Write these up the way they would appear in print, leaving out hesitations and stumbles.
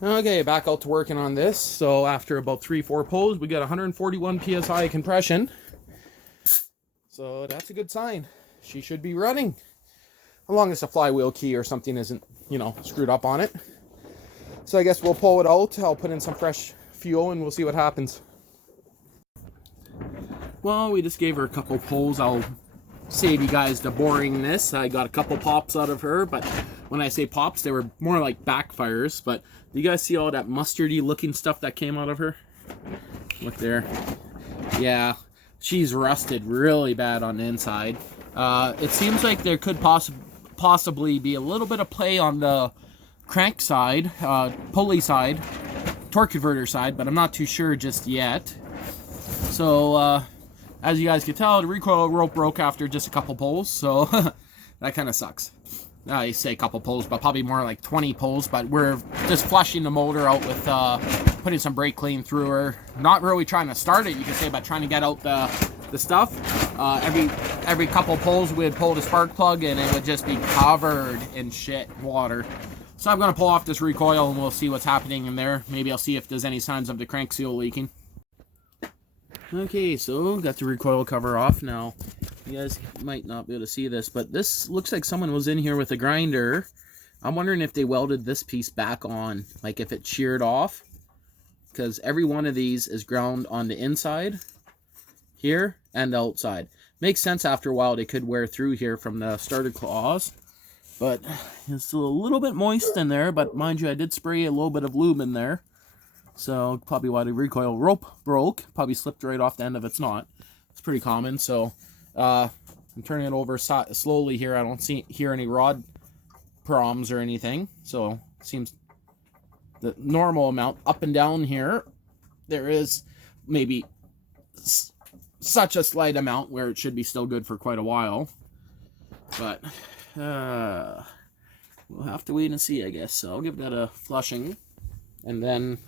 Okay, back out to working on this. So after about 3-4 pulls, we got 141 psi compression. So that's a good sign. She should be running, as long as the flywheel key or something isn't, screwed up on it. So I guess we'll pull it out. I'll put in some fresh fuel and we'll see what happens. Well, we just gave her a couple pulls. I'll save you guys the boringness. I got a couple pops out of her, but when I say pops, they were more like backfires. But do you guys see all that mustardy looking stuff that came out of her? Look there. Yeah, she's rusted really bad on the inside. It seems like there could possibly be a little bit of play on the crank side, pulley side, torque converter side, but I'm not too sure just yet. So as you guys can tell, the recoil rope broke after just a couple pulls, so that kind of sucks. I say a couple pulls, but probably more like 20 pulls, but we're just flushing the motor out with putting some brake clean through her. Not really trying to start it, you can say, but trying to get out the stuff. Every couple pulls, we'd pull the spark plug and it would just be covered in shit water. So I'm going to pull off this recoil and we'll see what's happening in there. Maybe I'll see if there's any signs of the crank seal leaking. Okay, so got the recoil cover off now. You guys might not be able to see this, but this looks like someone was in here with a grinder. I'm wondering if they welded this piece back on, like if it sheared off, because every one of these is ground on the inside here and the outside. Makes sense after a while they could wear through here from the starter claws, but it's still a little bit moist in there. But mind you, I did spray a little bit of lube in there. So probably why the recoil rope broke. Probably slipped right off the end of its knot. It's pretty common. So I'm turning it over slowly here. I don't hear any rod problems or anything. So it seems the normal amount up and down here. There is maybe such a slight amount where it should be still good for quite a while. But we'll have to wait and see, I guess. So I'll give that a flushing. And then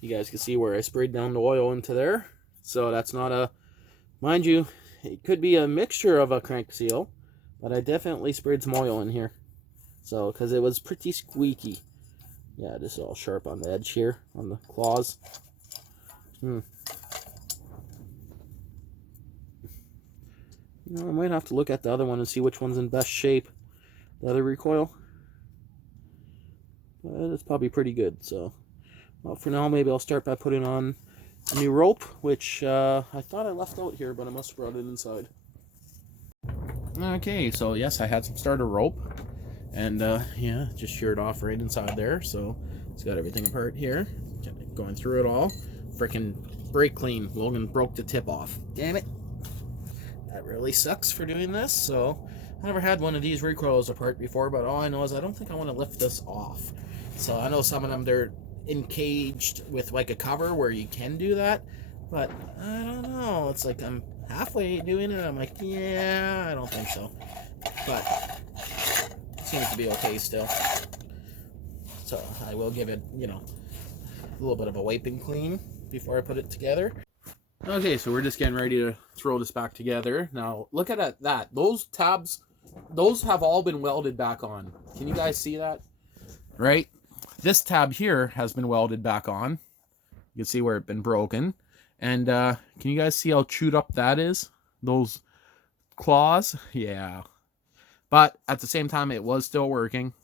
you guys can see where I sprayed down the oil into there. So that's not a, mind you, it could be a mixture of a crank seal, but I definitely sprayed some oil in here. So, because it was pretty squeaky. Yeah, this is all sharp on the edge here, on the claws. I might have to look at the other one and see which one's in best shape. The other recoil. But it's probably pretty good, so. Well, for now, maybe I'll start by putting on a new rope, which I thought I left out here, but I must have brought it inside. Okay, so yes, I had some starter rope, and yeah, just sheared off right inside there, so it's got everything apart here. Going through it all. Freaking brake clean. Logan broke the tip off. Damn it. That really sucks for doing this, so I never had one of these recoils apart before, but all I know is I don't think I want to lift this off. So I know some of them, they're encaged with like a cover where you can do that, but I don't know. It's like I'm halfway doing it. I'm like, yeah, I don't think so, but it seems to be okay still. So I will give it, a little bit of a wipe and clean before I put it together. Okay, so we're just getting ready to throw this back together. Now look at that. Those tabs, those have all been welded back on. Can you guys see that? Right? This tab here has been welded back on. You can see where it's been broken. And can you guys see how chewed up that is? Those claws? Yeah. But at the same time, it was still working.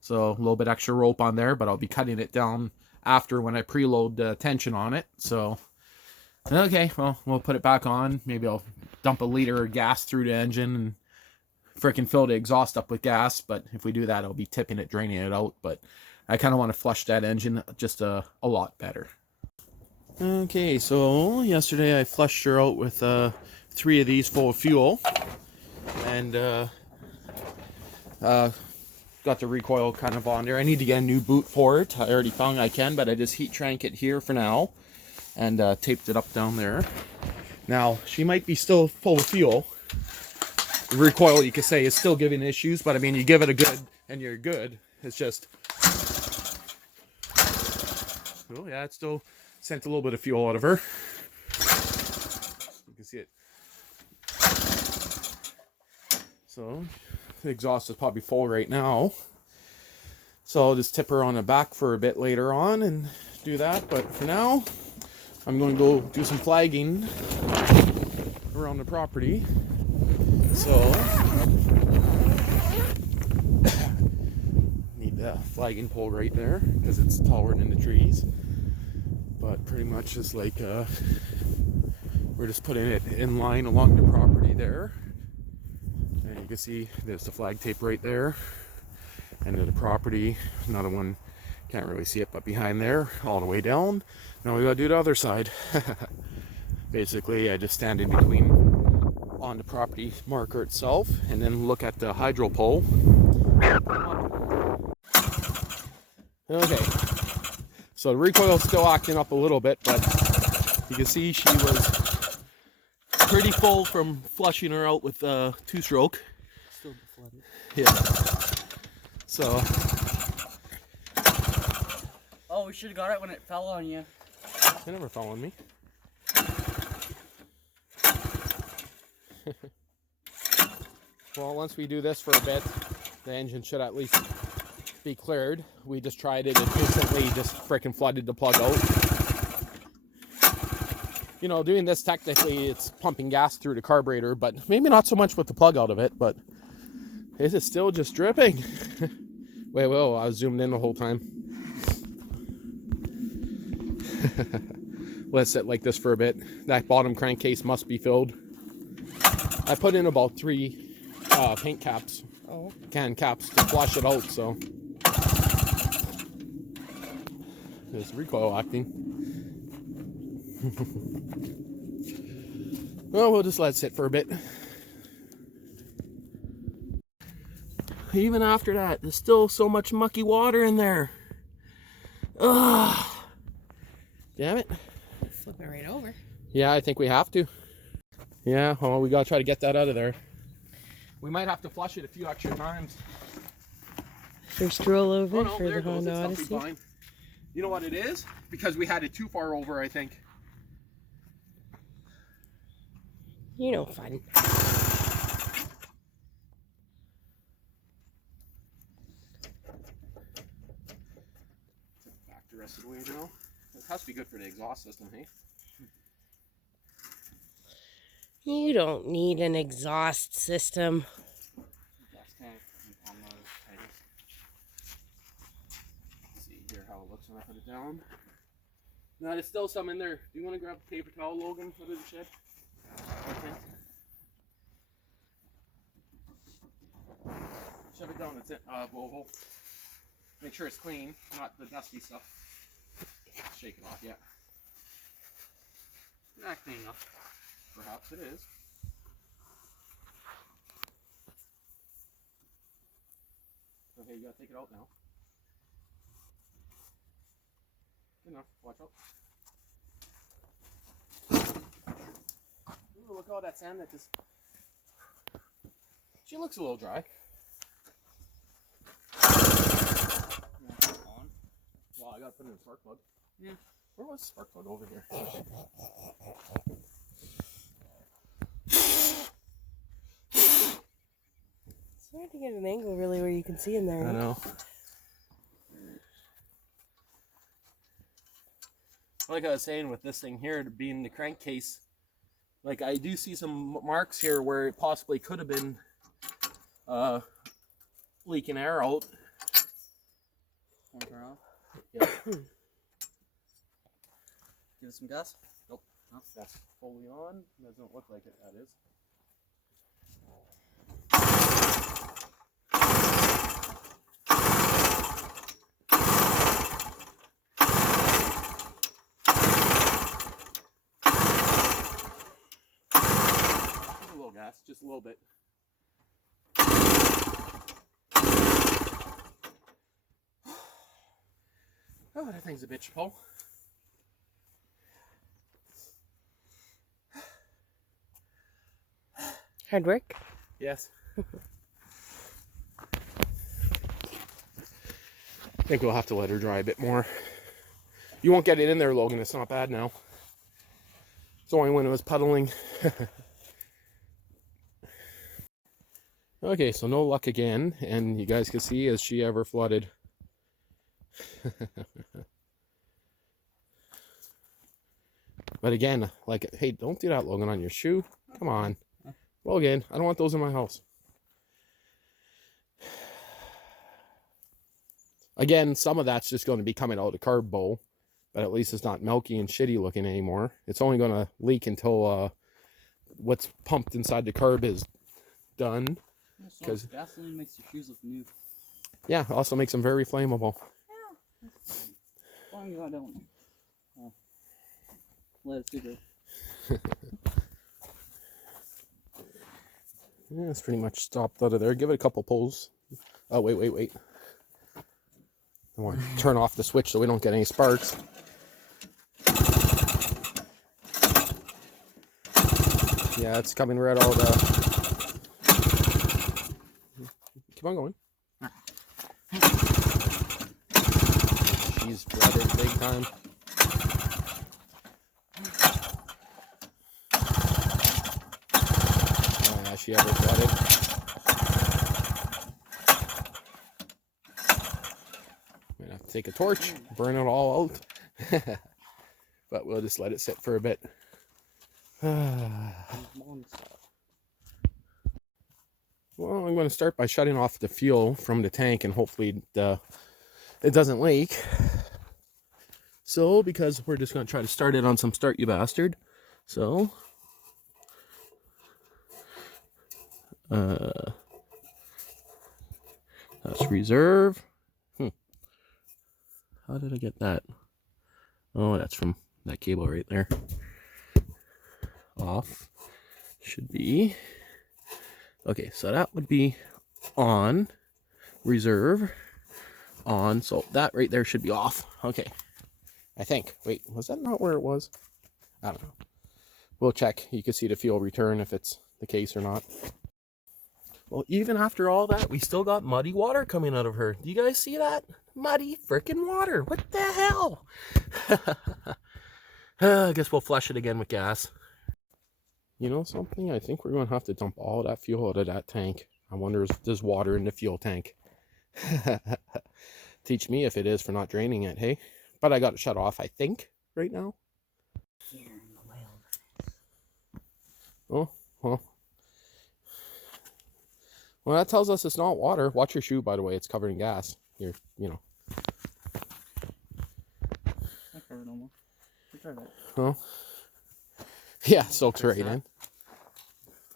So a little bit extra rope on there, but I'll be cutting it down after when I preload the tension on it. So, okay, well, we'll put it back on. Maybe I'll dump a liter of gas through the engine and freaking fill the exhaust up with gas. But if we do that, I'll be tipping it, draining it out. But I kind of want to flush that engine just a lot better. Okay, so yesterday I flushed her out with 3 of these full of fuel. And got the recoil kind of on there. I need to get a new boot for it. I already found I can, but I just heat shrank it here for now. And taped it up down there. Now, she might be still full of fuel. The recoil, you could say, is still giving issues. But I mean, you give it a good and you're good. It's just... Oh, yeah, it still sent a little bit of fuel out of her. You can see it. So, the exhaust is probably full right now. So I'll just tip her on the back for a bit later on and do that. But for now, I'm going to go do some flagging around the property. So need the flagging pole right there because it's taller than the trees. But pretty much just like we're just putting it in line along the property there. And you can see there's the flag tape right there. End of the property, another one, can't really see it, but behind there, all the way down. Now we gotta do the other side. Basically, I just stand in between on the property marker itself and then look at the hydro pole. Okay, so the recoil's still acting up a little bit, but you can see she was pretty full from flushing her out with a two-stroke. Still flooded. Yeah. So. Oh, we should have got it when it fell on you. It never fell on me. Well, once we do this for a bit, the engine should at least be cleared. We just tried it and instantly just freaking flooded the plug out. You know, doing this technically, it's pumping gas through the carburetor, but maybe not so much with the plug out of it, but it is still just dripping. Wait, whoa, I was zoomed in the whole time. Let's sit like this for a bit. That bottom crankcase must be filled. I put in about 3 paint caps, can caps to flush it out, so. There's recoil acting. Well, we'll just let it sit for a bit. Even after that, there's still so much mucky water in there. Ugh. Damn it. Flip it right over. Yeah, I think we have to. Yeah, well, we gotta try to get that out of there. We might have to flush it a few extra times. First rollover no, for the Honda Odyssey. You know what it is? Because we had it too far over, I think. You know, fun. Back the rest of the way now. It has to be good for the exhaust system, hey? You don't need an exhaust system. Gas tank on the tanks. See here how it looks when I put it down. Now there's still some in there. Do you want to grab a paper towel, Logan, out of the shed? Okay. Shove it down. That's it. We'll make sure it's clean, not the dusty stuff. Shake it off, yeah. Not clean enough. Perhaps it is. Okay, you gotta take it out now. Good enough. Watch out. Ooh, look at all that sand that just. She looks a little dry. Well, I gotta put in a spark plug. Yeah. Where was the spark plug over here? It's hard to get an angle really where you can see in there. I know. Like I was saying with this thing here, being the crankcase, like I do see some marks here where it possibly could have been leaking air out. Turn off. Yeah. Give it some gas. Nope. No, that's fully on. Doesn't look like it. That is. Just a little gas, just a little bit. Oh, that thing's a bitch, Paul. Hard work? Yes. I think we'll have to let her dry a bit more. You won't get it in there, Logan. It's not bad now. It's only when it was puddling. Okay, so no luck again. And you guys can see, as she ever flooded. But again, like, hey, don't do that, Logan, on your shoe. Come on. Logan, I don't want those in my house. Again, some of that's just going to be coming out of the carb bowl, but at least it's not milky and shitty looking anymore. It's only going to leak until what's pumped inside the carb is done. Because gasoline makes your shoes look new. Yeah, it also makes them very flammable. Yeah. As long as I don't let it super. Yeah, it's pretty much stopped out of there. Give it a couple pulls. Oh, wait. I want to turn off the switch so we don't get any sparks. Yeah, it's coming right out of the... Keep on going. She's flooded big time. Oh, yeah, she ever flooded. Might have to take a torch, burn it all out. But we'll just let it sit for a bit. Well, I'm going to start by shutting off the fuel from the tank, and hopefully it doesn't leak. So, because we're just going to try to start it on some Start You Bastard. So, that's reserve. How did I get that? Oh, that's from that cable right there. Off. Should be. Okay, so that would be on. Reserve. On. So that right there should be off. Okay. I think. Wait, was that not where it was? I don't know. We'll check. You can see the fuel return if it's the case or not. Well, even after all that, we still got muddy water coming out of her. Do you guys see that? Muddy freaking water. What the hell? I guess we'll flush it again with gas. You know something? I think we're going to have to dump all that fuel out of that tank. I wonder if there's water in the fuel tank. Teach me if it is for not draining it, hey? But I got it shut off, I think, right now. Oh, well. Well, that tells us it's not water. Watch your shoe, by the way. It's covered in gas. You're, you know. Not covered no more. Try that. Oh. Yeah, soaks right in.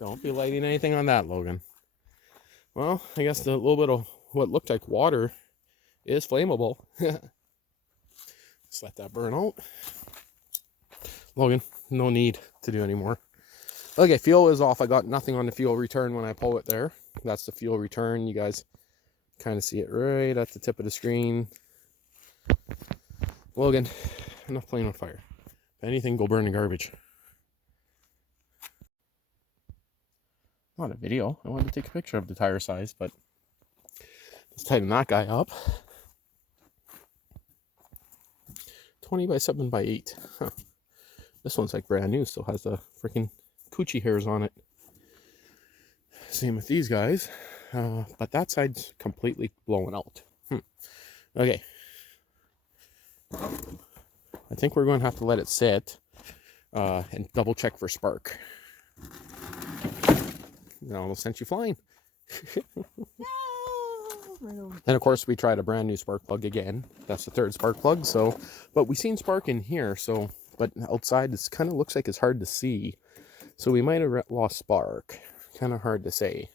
Don't be lighting anything on that, Logan. Well, I guess the little bit of what looked like water is flammable. Just let that burn out. Logan, no need to do any more. Okay, fuel is off. I got nothing on the fuel return when I pull it there. That's the fuel return. You guys kind of see it right at the tip of the screen. Logan, enough playing with fire. If anything, go burn the garbage. Not a video. I wanted to take a picture of the tire size, but let's tighten that guy up. 20 by 7 by 8. Huh. This one's like brand new. Still has the freaking coochie hairs on it. Same with these guys. But that side's completely blown out. Okay. I think we're going to have to let it sit and double check for spark. It almost sent you flying. And of course we tried a brand new spark plug again. That's the third spark plug. So, but we seen spark in here. So, but outside it kind of looks like it's hard to see. So we might have lost spark. Kind of hard to say.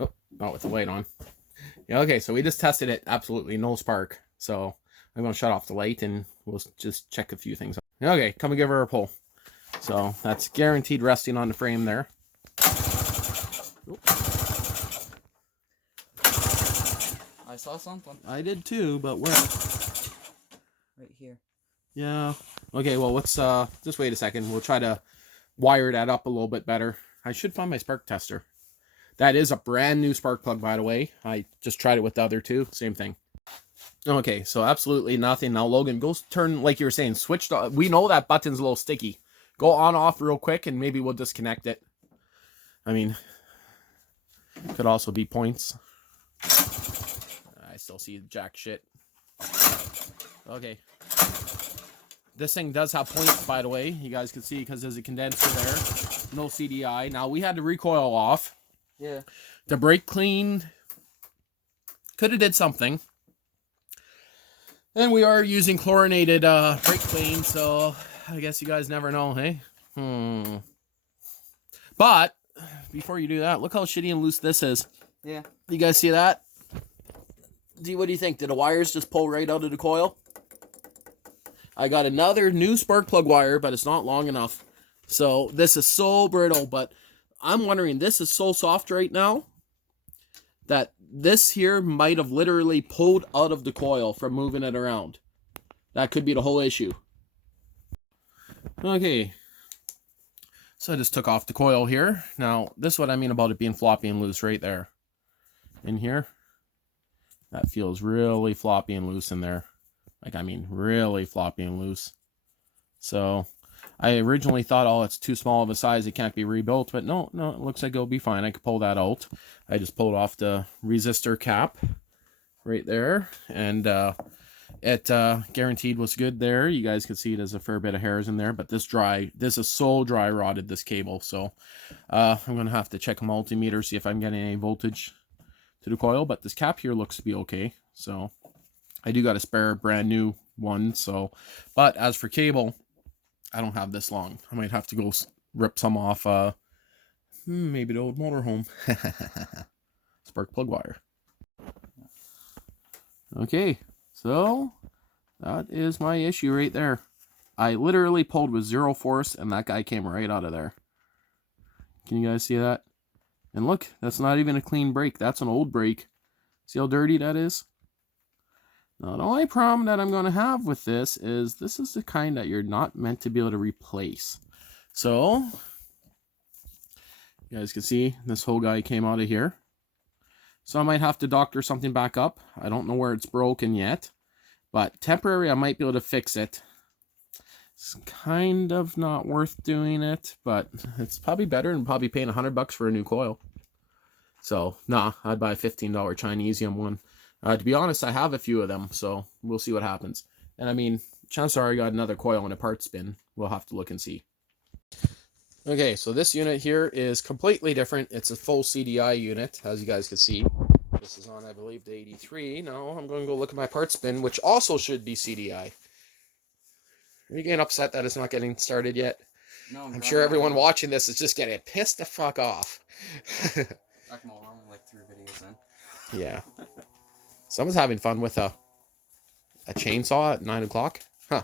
Oh, with the light on. Yeah, okay, so we just tested it. Absolutely no spark. So I'm going to shut off the light and we'll just check a few things. Okay, come and give her a pull. So that's guaranteed resting on the frame there. I saw something. I did too, but where? Right here. Yeah. Okay, well, let's just wait a second. We'll try to wire that up a little bit better. I should find my spark tester. That is a brand new spark plug, by the way. I just tried it with the other two. Same thing. Okay, so absolutely nothing. Now, Logan, go turn, like you were saying, switch to, we know that button's a little sticky. Go on, off real quick, and maybe we'll disconnect it. I mean, could also be points. I still see jack shit. Okay. This thing does have points, by the way. You guys can see because there's a condenser there. No CDI. Now, we had the recoil off. Yeah. The brake clean could have did something. And we are using chlorinated brake clean, so I guess you guys never know, hey? But, before you do that, look how shitty and loose this is. Yeah. You guys see that? What do you think? Did the wires just pull right out of the coil? I got another new spark plug wire, but it's not long enough. So this is so brittle, but I'm wondering, this is so soft right now that this here might have literally pulled out of the coil from moving it around. That could be the whole issue. Okay. So I just took off the coil here. Now, this is what I mean about it being floppy and loose right there. In here. That feels really floppy and loose in there. Like, I mean, really floppy and loose. So, I originally thought, oh, it's too small of a size, it can't be rebuilt. But no, it looks like it'll be fine. I could pull that out. I just pulled off the resistor cap right there. And it guaranteed was good there. You guys can see there's a fair bit of hairs in there. But this is so dry rotted, this cable. So, I'm going to have to check a multimeter, see if I'm getting any voltage to the coil. But this cap here looks to be okay. So, I do got a spare brand new one, so, but as for cable, I don't have this long. I might have to go rip some off, maybe the old motorhome. Spark plug wire. Okay, so, that is my issue right there. I literally pulled with 0 force, and that guy came right out of there. Can you guys see that? And look, that's not even a clean brake. That's an old brake. See how dirty that is? Now, the only problem that I'm going to have with this is the kind that you're not meant to be able to replace. So, you guys can see this whole guy came out of here. So I might have to doctor something back up. I don't know where it's broken yet. But temporary, I might be able to fix it. It's kind of not worth doing it, but it's probably better than probably paying $100 for a new coil. So, nah, I'd buy a $15 Chinesium one. To be honest, I have a few of them, so we'll see what happens. And I mean, chances are I got another coil in a parts bin. We'll have to look and see. Okay, so this unit here is completely different. It's a full CDI unit, as you guys can see. This is on, I believe, the 83. Now, I'm going to go look at my parts bin, which also should be CDI. Are you getting upset that it's not getting started yet? No, I'm sure everyone watching this is just getting pissed the fuck off. I'm only like 3 videos in. Yeah. Someone's having fun with a chainsaw at 9 o'clock. Huh.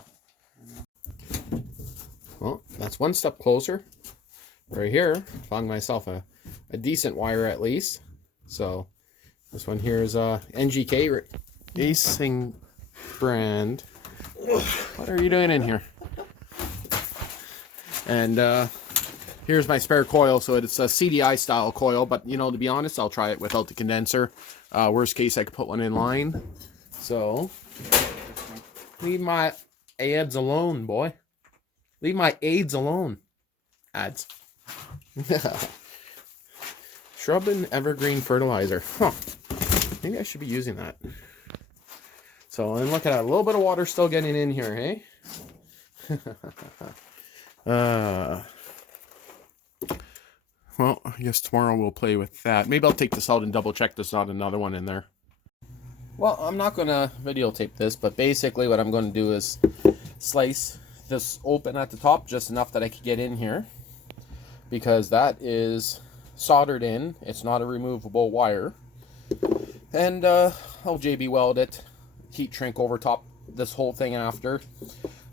Well, that's one step closer. Right here, found myself a decent wire at least. So, this one here is NGK Racing brand. What are you doing in here? And here's my spare coil. So it's a CDI style coil, but you know, to be honest, I'll try it without the condenser. Worst case, I could put one in line. So, leave my ads alone, boy. Leave my aids alone. Ads. Shrub and evergreen fertilizer. Huh. Maybe I should be using that. So, and look at that. A little bit of water still getting in here, hey? Well, I guess tomorrow we'll play with that. Maybe I'll take this out and double check there's not another one in there. Well, I'm not going to videotape this, but basically what I'm going to do is slice this open at the top just enough that I can get in here. Because that is soldered in. It's not a removable wire. And I'll JB weld it, heat shrink over top this whole thing after,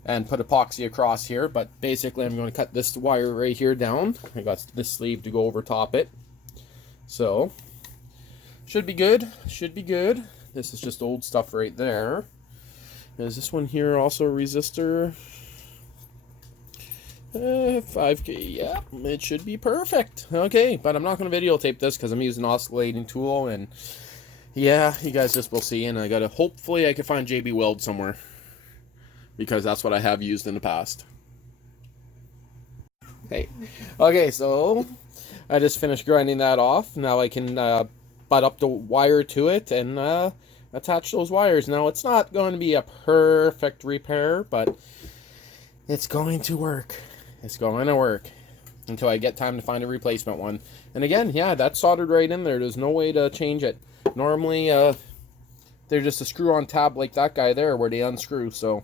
and put epoxy across here. But basically I'm going to cut this wire right here down. I got this sleeve to go over top it. So, should be good. Should be good. This is just old stuff right there. Is this one here also a resistor? 5K, yeah, it should be perfect. Okay, but I'm not going to videotape this because I'm using an oscillating tool, and yeah, you guys just will see. And I gotta, hopefully I can find JB Weld somewhere, because that's what I have used in the past. Hey, okay, so I just finished grinding that off. Now I can butt up the wire to it and attach those wires. Now, it's not going to be a perfect repair, but it's going to work. It's going to work until I get time to find a replacement one. And again, yeah, that's soldered right in there. There's no way to change it. Normally, they're just a screw-on tab like that guy there where they unscrew. So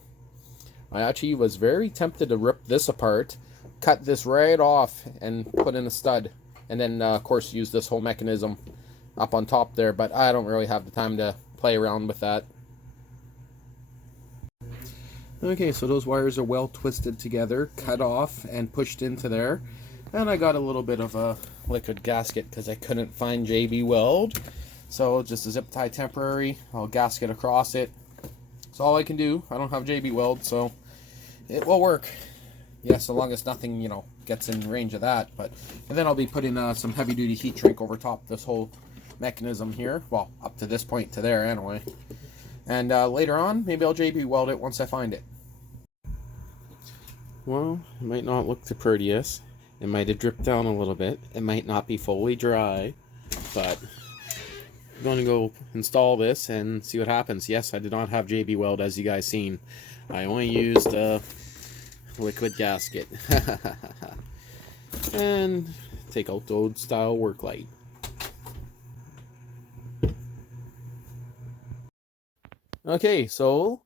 I actually was very tempted to rip this apart, cut this right off, and put in a stud. And then, of course, use this whole mechanism up on top there. But I don't really have the time to play around with that. Okay, so those wires are well twisted together, cut off, and pushed into there. And I got a little bit of a liquid gasket because I couldn't find JB Weld. So just a zip tie temporary, I'll gasket across it. That's all I can do. I don't have JB Weld, so it will work. Yeah, so long as nothing, you know, gets in range of that. And then I'll be putting some heavy-duty heat shrink over top this whole mechanism here. Well, up to this point to there anyway. And later on, maybe I'll JB Weld it once I find it. Well, it might not look the prettiest. It might have dripped down a little bit. It might not be fully dry, but I'm going to go install this and see what happens. Yes, I did not have JB Weld, as you guys seen. I only used a liquid gasket. And take out the old style work light. Okay, so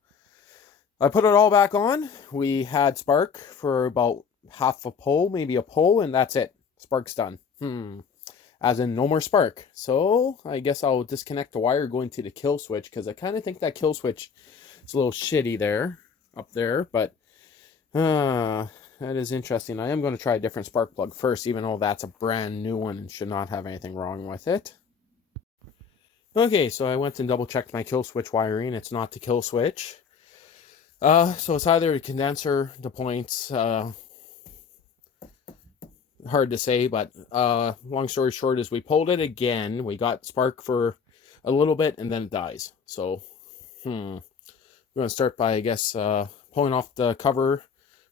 I put it all back on. We had spark for about half a pole, maybe a pole, and that's it. Spark's done. As in no more spark. So I guess I'll disconnect the wire going to the kill switch, because I kind of think that kill switch is a little shitty there, up there. But that is interesting. I am going to try a different spark plug first, even though that's a brand new one and should not have anything wrong with it. Okay, so I went and double checked my kill switch wiring. It's not the kill switch. So it's either a condenser, the points, hard to say, but long story short is we pulled it again. We got spark for a little bit and then it dies. So I'm going to start by, I guess, pulling off the cover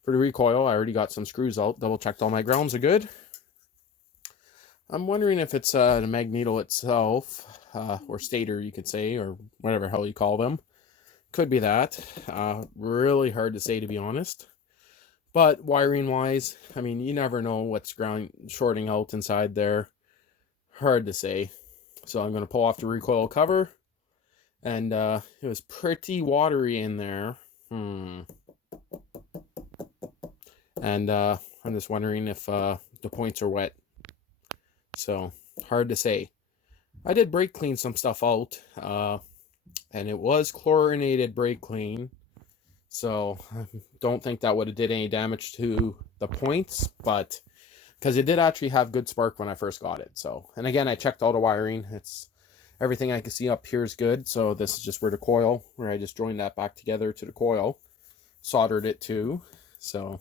for the recoil. I already got some screws out, double checked all my grounds are good. I'm wondering if it's the magneto itself, or stator you could say, or whatever hell you call them. Could be that. Really hard to say, to be honest. But wiring wise, I mean, you never know what's shorting out inside there. Hard to say. So I'm going to pull off the recoil cover. And it was pretty watery in there. And I'm just wondering if the points are wet. So hard to say. I did brake clean some stuff out. And it was chlorinated brake clean. So I don't think that would have did any damage to the points, but because it did actually have good spark when I first got it. So, and again, I checked all the wiring. It's everything I can see up here is good. So this is just where the coil, where I just joined that back together to the coil, soldered it to. So,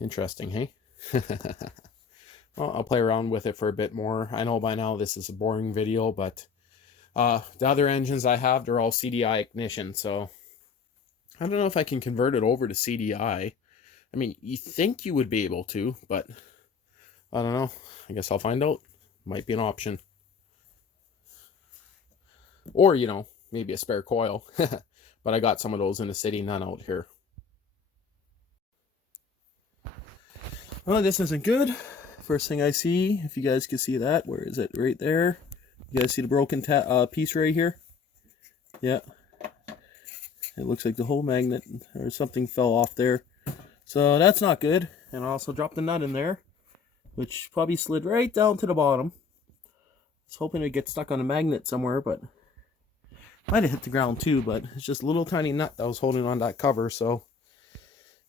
interesting, hey? Well, I'll play around with it for a bit more. I know by now this is a boring video, but the other engines I have, they're all CDI ignition, so I don't know if I can convert it over to CDI. I mean, you think you would be able to, but I don't know. I guess I'll find out. Might be an option. Or, you know, maybe a spare coil. But I got some of those in the city, none out here. Well, this isn't good. First thing I see, if you guys can see that, where is it? Right there. You guys see the broken piece right here? Yeah. It looks like the whole magnet or something fell off there. So that's not good. And I also dropped the nut in there, which probably slid right down to the bottom. I was hoping it'd get stuck on a magnet somewhere, but might have hit the ground too, but it's just a little tiny nut that was holding on that cover. So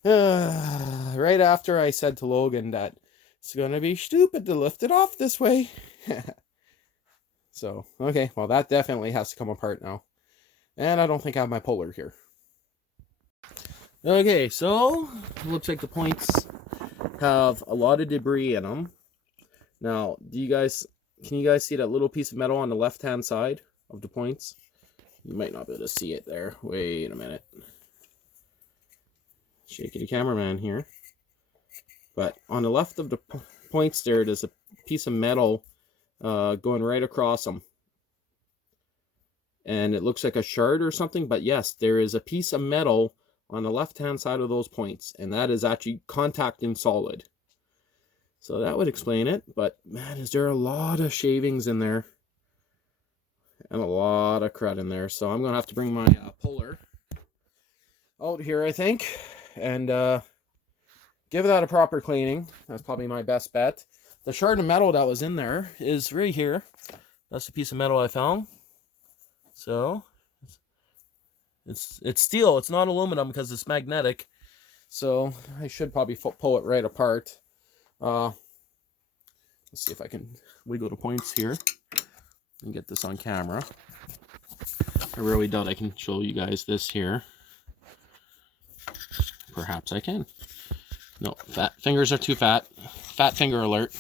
right after I said to Logan that it's going to be stupid to lift it off this way. So, okay, well, that definitely has to come apart now. And I don't think I have my puller here. Okay, so it looks like the points have a lot of debris in them. Now, can you guys see that little piece of metal on the left-hand side of the points? You might not be able to see it there. Wait a minute. Shaky the cameraman here. But on the left of the points there's a piece of metal going right across them. and it looks like a shard or something, but yes, there is a piece of metal on the left-hand side of those points, and that is actually contacting solid. So that would explain it, but man, is there a lot of shavings in there and a lot of crud in there. So I'm gonna have to bring my puller out here, I think, and give that a proper cleaning. That's probably my best bet. The shard of metal that was in there is right here. That's the piece of metal I found. So it's steel. It's not aluminum because it's magnetic. So I should probably pull it right apart. Let's see if I can wiggle the points here and get this on camera. I really doubt I can show you guys this here. Perhaps I can. No, fat fingers are too fat. Fat finger alert.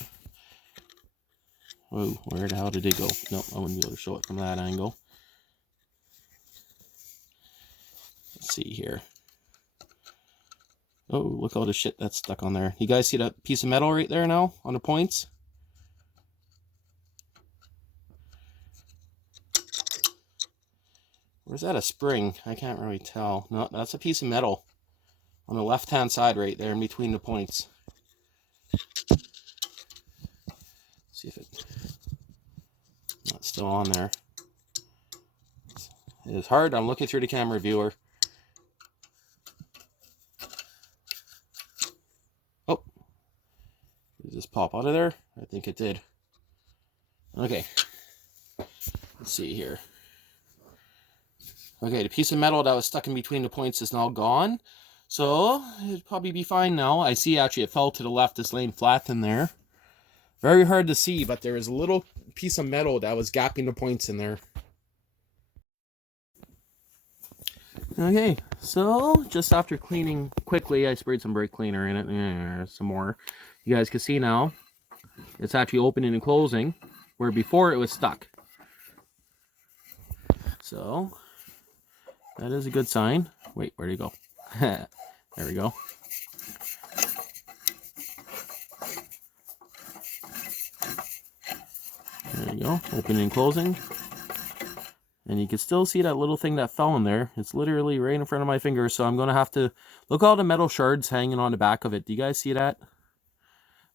Oh, where the hell did it go? No, I wouldn't be able to show it from that angle. Let's see here. Oh, look all the shit that's stuck on there. You guys see that piece of metal right there now on the points? Or is that a spring? I can't really tell. No, that's a piece of metal on the left-hand side right there in between the points. See if it's still on there. It is hard. I'm looking through the camera viewer. Oh, did this pop out of there? I think it did. Okay, let's see here. Okay, the piece of metal that was stuck in between the points is now gone. So, it'd probably be fine now. I see actually it fell to the left. It's laying flat in there. Very hard to see, but there is a little piece of metal that was gapping the points in there. Okay, so just after cleaning quickly, I sprayed some brake cleaner in it. Some more. You guys can see now, it's actually opening and closing, where before it was stuck. So, that is a good sign. Wait, where'd it go? There we go. There you go, opening and closing. And you can still see that little thing that fell in there. It's literally right in front of my finger, so I'm going to have to... Look at all the metal shards hanging on the back of it. Do you guys see that?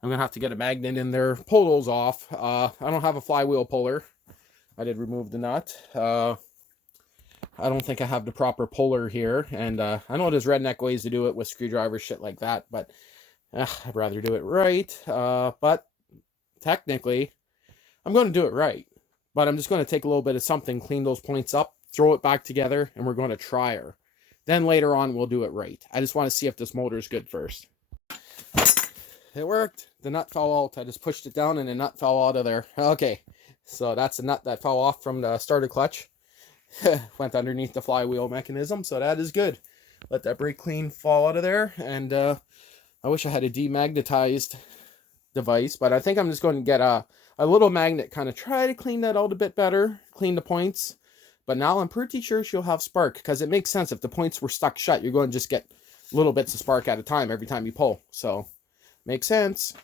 I'm going to have to get a magnet in there, pull those off. I don't have a flywheel puller. I did remove the nut. I don't think I have the proper puller here. And I know there's redneck ways to do it with screwdrivers, shit like that, but I'd rather do it right. But technically, I'm going to do it right. But I'm just going to take a little bit of something, clean those points up, throw it back together, and we're going to try her. Then later on, we'll do it right. I just want to see if this motor is good first. It worked. The nut fell out. I just pushed it down and the nut fell out of there. Okay, so that's the nut that fell off from the starter clutch. Went underneath the flywheel mechanism, so that is good. Let that brake clean fall out of there. And I wish I had a demagnetized device, but I think I'm just going to get a little magnet, kind of try to clean that out a bit better, clean the points. But now I'm pretty sure she'll have spark, because it makes sense. If the points were stuck shut, you're going to just get little bits of spark at a time every time you pull. So, makes sense.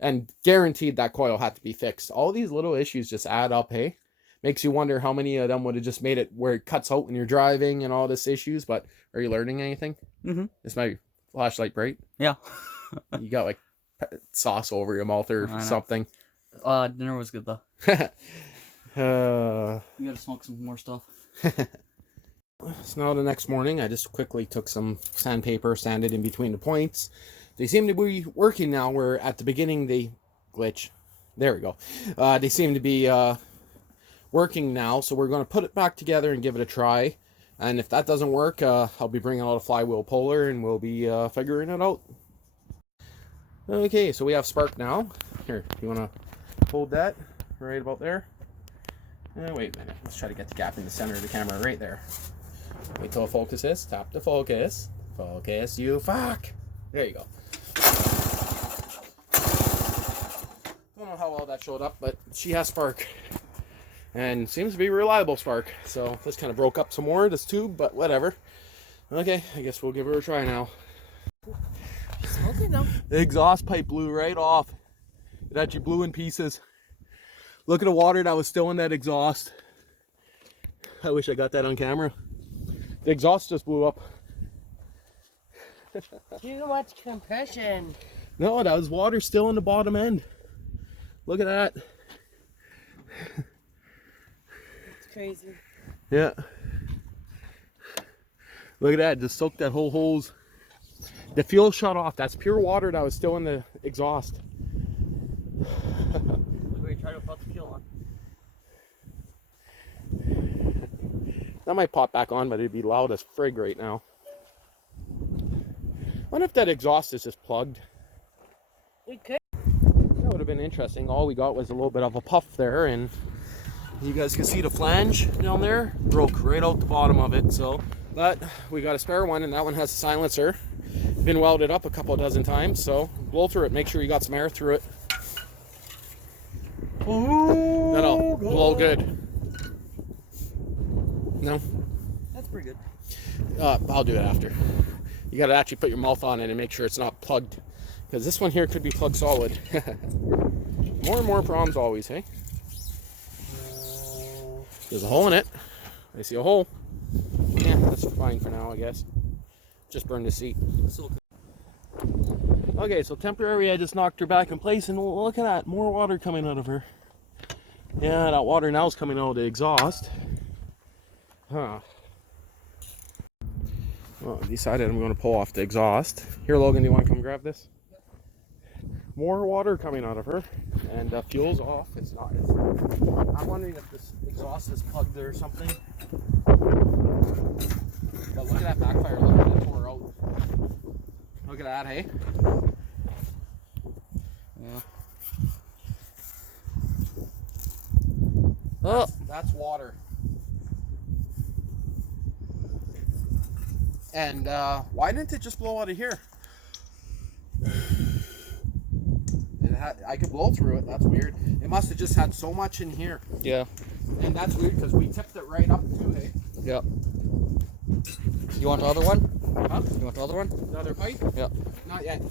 And guaranteed that coil had to be fixed. All these little issues just add up, hey? Makes you wonder how many of them would have just made it where it cuts out when you're driving and all this issues. But are you learning anything? Mm-hmm. Is my flashlight bright? Yeah. You got like sauce over your mouth or something. Dinner was good though. You gotta smoke some more stuff. So now the next morning, I just quickly took some sandpaper, sanded in between the points. They seem to be working now, where at the beginning they glitch. There we go. They seem to be working now, so we're going to put it back together and give it a try. And if that doesn't work, I'll be bringing out a flywheel puller and we'll be figuring it out. Okay, so we have spark now. Here, you want to hold that right about there? Wait a minute. Let's try to get the gap in the center of the camera right there. Wait till it focuses. Tap the focus. Focus, you fuck. There you go. Don't know how well that showed up, but she has spark. And seems to be reliable spark. So this kind of broke up some more, this tube, but whatever. Okay, I guess we'll give her a try now. Smoking though. The exhaust pipe blew right off. It actually blew in pieces. Look at the water that was still in that exhaust. I wish I got that on camera. The exhaust just blew up. Too much compression. No, that was water still in the bottom end. Look at that. It's crazy. Yeah. Look at that, just soaked that whole hose. The fuel shut off. That's pure water that was still in the exhaust. We try to put the fuel on. That might pop back on, but it'd be loud as frig right now. Wonder if that exhaust is just plugged. It could. That would have been interesting. All we got was a little bit of a puff there, and you guys can see the flange down there broke right out the bottom of it. So, but we got a spare one, and that one has a silencer. Been welded up a couple dozen times, so blow through it. Make sure you got some air through it. That'll blow good. No? That's pretty good. I'll do it after. You gotta actually put your mouth on it and make sure it's not plugged, because this one here could be plugged solid. More and more problems always, hey? There's a hole in it. I see a hole. Yeah, that's fine for now, I guess. Just burn the seat. Okay, so temporary, I just knocked her back in place, and look at that, more water coming out of her. Yeah, that water now is coming out of the exhaust. Huh. Well, I decided I'm going to pull off the exhaust. Here, Logan, do you want to come grab this? More water coming out of her, and fuel's off. It's not. I'm wondering if this exhaust is plugged or something. But look at that backfire. Look at it tore out. Look at that, hey? Yeah. Oh, that's water. And why didn't it just blow out of here? I could blow through it. That's weird. It must have just had so much in here. Yeah. And that's weird because we tipped it right up too, hey? Yeah. You want the other one? Huh? You want the other one? The other pipe? Yeah. Not yet.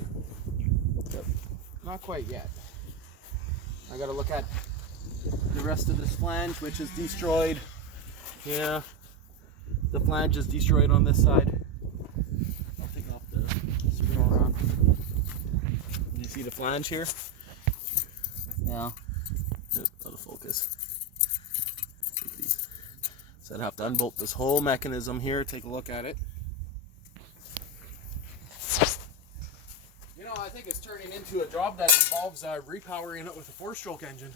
Yep. Not quite yet. I gotta look at the rest of this flange, which is destroyed. Yeah. The flange is destroyed on this side. I'll take off the spin around. You see the flange here? Yeah. Out of focus. So I'd have to unbolt this whole mechanism here. Take a look at it. You know, I think it's turning into a job that involves repowering it with a 4-stroke engine.